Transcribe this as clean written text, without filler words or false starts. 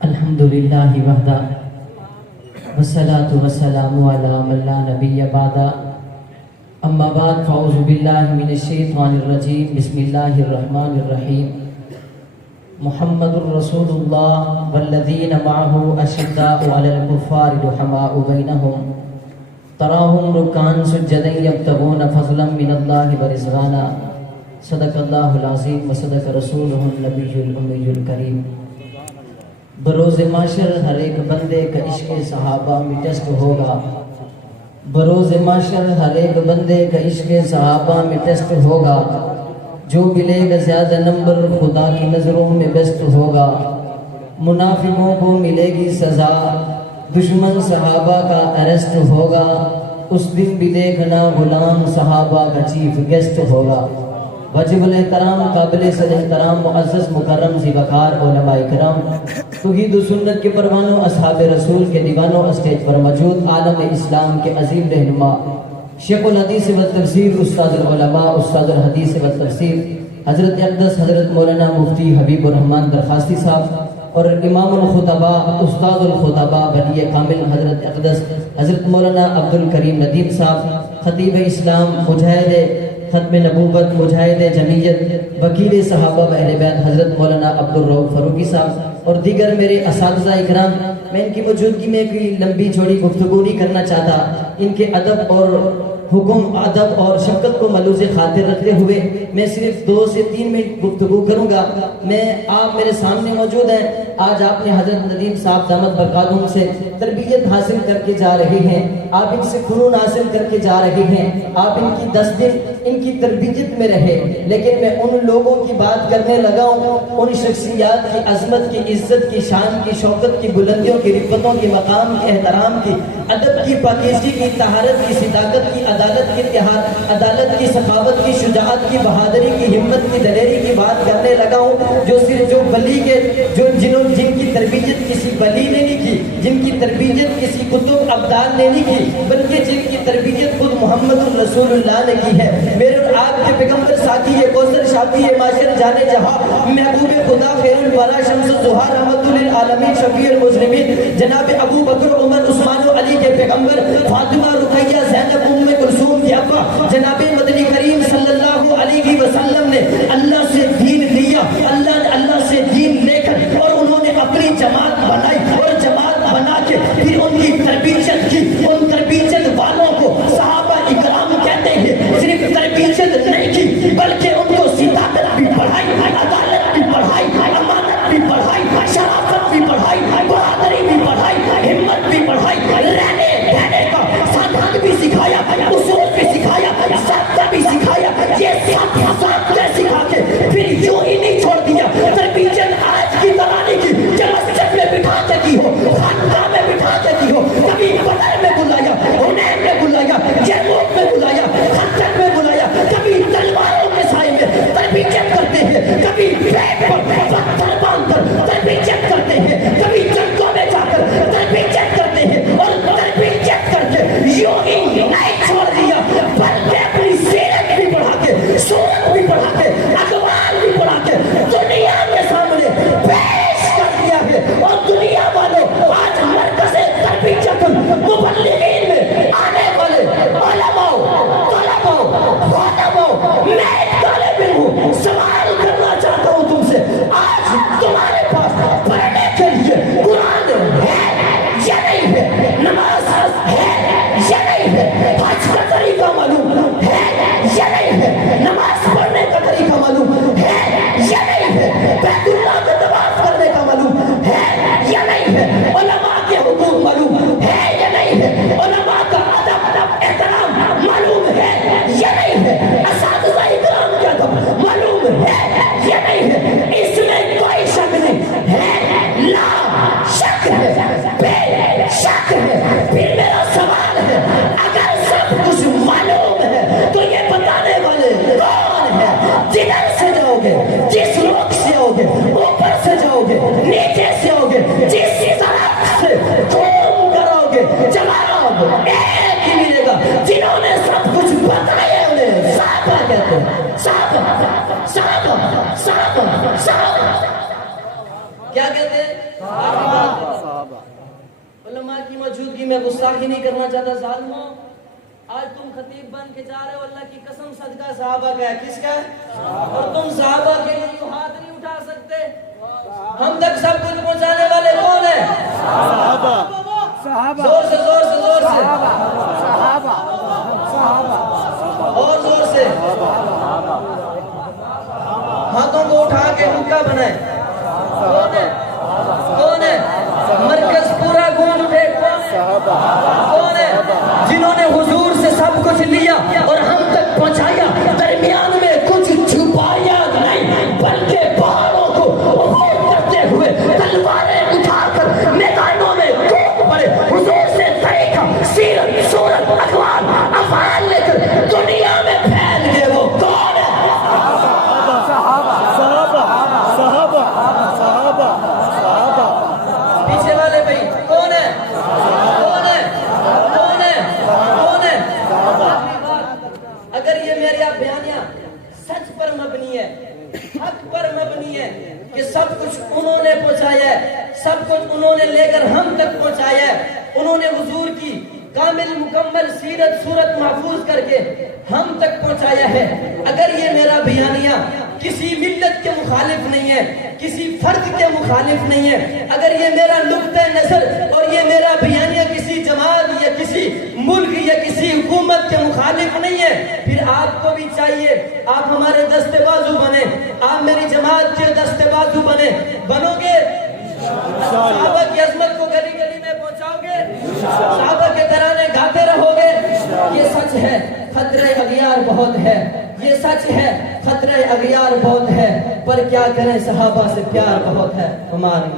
الحمدللہ وحدہ والصلاة والسلام علی من لا نبی بعدہ اما بعد فاعوذ باللہ من الشیطان الرجیم بسم اللہ الرحمن الرحیم محمد رسول اللہ والذین معہ اشداء علی الکفار رحماء بینہم تراہم رکعا سجدا یبتغون فضلا من اللہ ورضوانا صدق اللہ العظیم وصدق رسولہ النبی الامی الکریم۔ بروز معاشر ہر ایک بندے کا عشق صحابہ میں ٹیسٹ ہوگا، بروز معاشر ہر ایک بندے کا عشق صحابہ میں ٹیسٹ ہوگا، جو ملے گا زیادہ نمبر خدا کی نظروں میں بیسٹ ہوگا، منافقوں کو ملے گی سزا، دشمن صحابہ کا اریسٹ ہوگا، اس دن بھی دیکھنا غلام صحابہ کا چیف گیسٹ ہوگا۔ واجب الاحترام قابل صد احترام معزز مکرم ذی وقار علماء کرام، توحید و سنت کے پروانوں، اصحاب رسول کے دیوانوں، اسٹیج پر موجود عالم اسلام کے عظیم رہنما شیخ الحدیث و تفسیر، استاد العلماء، استاد الحدیث و تفسیر حضرت اقدس حضرت مولانا مفتی حبیب الرحمن درخواستی صاحب، اور امام الخطباء استاد الخطباء ولی کامل حضرت اقدس حضرت مولانا عبد الکریم ندیم صاحب، خطیب اسلام، مجاہد ختم نبوت، مجاہد جمعیت، وکیل صحابہ و اہل بیت حضرت مولانا عبد الرؤف فاروقی صاحب اور دیگر میرے اساتذہ اکرام، میں ان کی موجودگی میں کوئی لمبی چوڑی گفتگو نہیں کرنا چاہتا، ان کے ادب اور حکم، ادب اور شفقت کو ملوز خاطر رکھتے ہوئے میں صرف 2 سے 3 منٹ گفتگو کروں گا۔ آپ میرے سامنے موجود ہیں، آج آپ نے حضرت ندیم صاحب دامت برکاتہم سے تربیت حاصل کر کے جا رہے ہیں، آپ ان سے فنون حاصل کر کے جا رہے ہیں، آپ ان کی 10 دن ان کی تربیت میں رہے، لیکن میں ان لوگوں کی بات کرنے لگا ہوں، ان شخصیات کی عظمت کی، عزت کی، شان کی، شوکت کی، بلندیوں کی، رتبتوں کی، مقام کی، احترام کی، ادب کی، پاکیزگی کی، طہارت کی، صداقت کی، عدالت کی، اتحاد، عدالت کی، سخاوت کی، شجاعت کی، بہادری کی، ہمت کی، دلیری کی بات کرنے لگا ہوں، جو صرف جو ولی کے جن کی تربیت کسی ولی نے نہیں کی، جن کی تربیت کسی کتب ابدال نے نہیں کی، بلکہ جن کی تربیت خود محمد رسول اللہ نے کی ہے۔ میرے اور آپ کے پیغمبر ساتھی ہے، کوثر شافی ہے، معاشر جانے جہاں، محبوب خدا، خیر الورا، شمس الضحیٰ، رحمت للعالمین، شفیع المذنبین، جناب ابو بکر، عمر، عثمان و علی کے پیغمبر، فاطمہ، رقیہ، زینب، ام کلثوم کے ابا جناب مدنی کریم صلی اللہ علیہ وسلم نے اللہ سے دین لیا، اللہ سے دین لے کر اور انہوں نے اپنی جماعت بنائی، اور جماعت بنا کے پھر ان کی تربیت کی، ان تربیت والوں کو صحابہ اکرام کہتے ہیں۔ صرف تربیت نہیں کی بلکہ ان کو صداقت بھی پڑھائی، عدالت بھی پڑھائی، امانت بھی پڑھائی، شرافت بھی پڑھائی، بہادری بھی پڑھائی، ہمت بھی پڑھائی، رہنے رہنے کا ساتھ بھی سکھایا، اصول بھی سکھایا، ساتھ بھی سکھایا، یہ ساتھ سکھا کے پھر یوں ہی نہیں چھوڑ دیا۔ تربیت آج کی طرح نہیں کی کہ مسجد میں بٹھا کے کی ہو، خانقاہ میں بٹھا کے کی ہو، کبھی بدر میں بلایا، حنین میں بلایا، یرموک میں بلایا، خندق میں بلایا، کبھی تلواروں کے سائے میں تربیت کرتے ہیں، کبھی پیٹ پر پتھر باندھ کر تربیت کرتے ہیں، کبھی جنگوں میں جا کر تربیت کرتے ہیں، اور تربیت کر کے یوں ہی نہیں چھوڑ دیا بلکہ اپنی سیرت بھی بڑھا کے، صورت بھی بڑھا کے، اقوال بھی بڑھا کے دنیا کے سامنے پیش کر دیا ہے۔ اور دنیا والوں آج مرکز تربیت مبلغین میں آنے والے علماء، طلباء، خطباء، میں ایک طالب علم ہوں، سوال کرنا چاہتا ہوں تم سے، آج تمہارے پاس پڑھنے کے لیے قرآن ہے یا نہیں ہے؟ نماز ہے یا نہیں ہے؟ حج کا طریقہ معلوم ہے یا نہیں ہے؟ نماز پڑھنے کا طریقہ معلوم ہے یا نہیں ہے؟ بیت اللہ میں طواف کرنے کا معلوم ہے یا نہیں ہے؟ علماء کے حقوق معلوم ہے یا نہیں ہے؟ علماء کا ادب احترام معلوم ہے یا نہیں ہے؟ اساتذہ اکرام کے ادب معلوم ہے یا نہیں ہے؟ اس میں کوئی شک نہیں ہے، لا شک ہے، بے شک ہے۔ پھر میرا سوال ہے، اگر سب کچھ معلوم ہے تو یہ بتانے والے کون ہیں؟ جدھر سے جاؤ گے، جس رخ سے آؤ گے، اوپر سے جاؤ گے، نیچے سے آؤ گے، جس طرف سے گھوم کر آؤ گے، جواب ایک ہی ملے گا۔ جنہوں نے سب کچھ بتایا انہیں صحابہ کہتے ہیں، صحابہ، صحابہ، صحابہ، صحابہ۔ کیا آگے تھے صحابہ. علماء کی موجودگی میں گستاخی نہیں کرنا چاہتا. ظالموں آج تم خطیب بن کے جا رہے ہو, اللہ کی قسم صدقہ صحابہ کا ہے. کس کا ہے؟ اور تم صحابہ کے لیے تو ہاتھ نہیں اٹھا سکتے. ہم تک سب کچھ پہنچانے والے کون ہیں؟ صحابہ. زور سے زور سے زور سے صحابہ. اور زور سے ہاتھوں کو اٹھا کے حکا بنائے. کون ہے؟ کون ہے؟ مرکز پورا گونج اٹھے. کون ہے؟ جنہوں نے حضور سے سب کچھ لیا اور ہم تک پہنچایا, درمیان میں کچھ چھپایا نہیں, بلکہ پہاڑوں کو عبور کرتے ہوئے تلواریں اٹھا کر میدانوں میں کود پڑے. حضور سے طریقہ, سیرت, صورت, اقوال, افعال لے کر دنیا میں پھیل گئے. وہ کون ہے؟ پیچھے والے بھائی کون ہے؟ کون ہے؟ کون ہے؟ کون ہے؟ اگر یہ میرا بیانیہ سچ پر مبنی ہے, حق پر مبنی ہے کہ سب کچھ انہوں نے پہنچایا ہے, سب کچھ انہوں نے لے کر ہم تک پہنچایا ہے, انہوں نے حضور کی کامل مکمل سیرت صورت محفوظ کر کے ہم تک پہنچایا ہے, اگر یہ میرا بیانیہ کسی ملت کے مخالف نہیں ہے, کسی فرد کے مخالف نہیں ہے, اگر یہ میرا نقطہ نظر اور یہ میرا بیانیہ کسی جماعت یا کسی ملک یا کسی حکومت کے مخالف نہیں ہے, پھر آپ کو بھی چاہیے آپ ہمارے دستے بازو بنے, آپ میری جماعت کے دستے بازو بنو گے. صحابہ کی عظمت کو گلی گلی میں پہنچاؤ گے, صحابہ کے ترانے گاتے رہو گے. یہ سچ ہے, خطرہ اغیار بہت ہے. یہ سچ ہے, خطرہ اغیار بہت ہے, پر کیا کریں صحابہ سے پیار بہت ہے ہماری.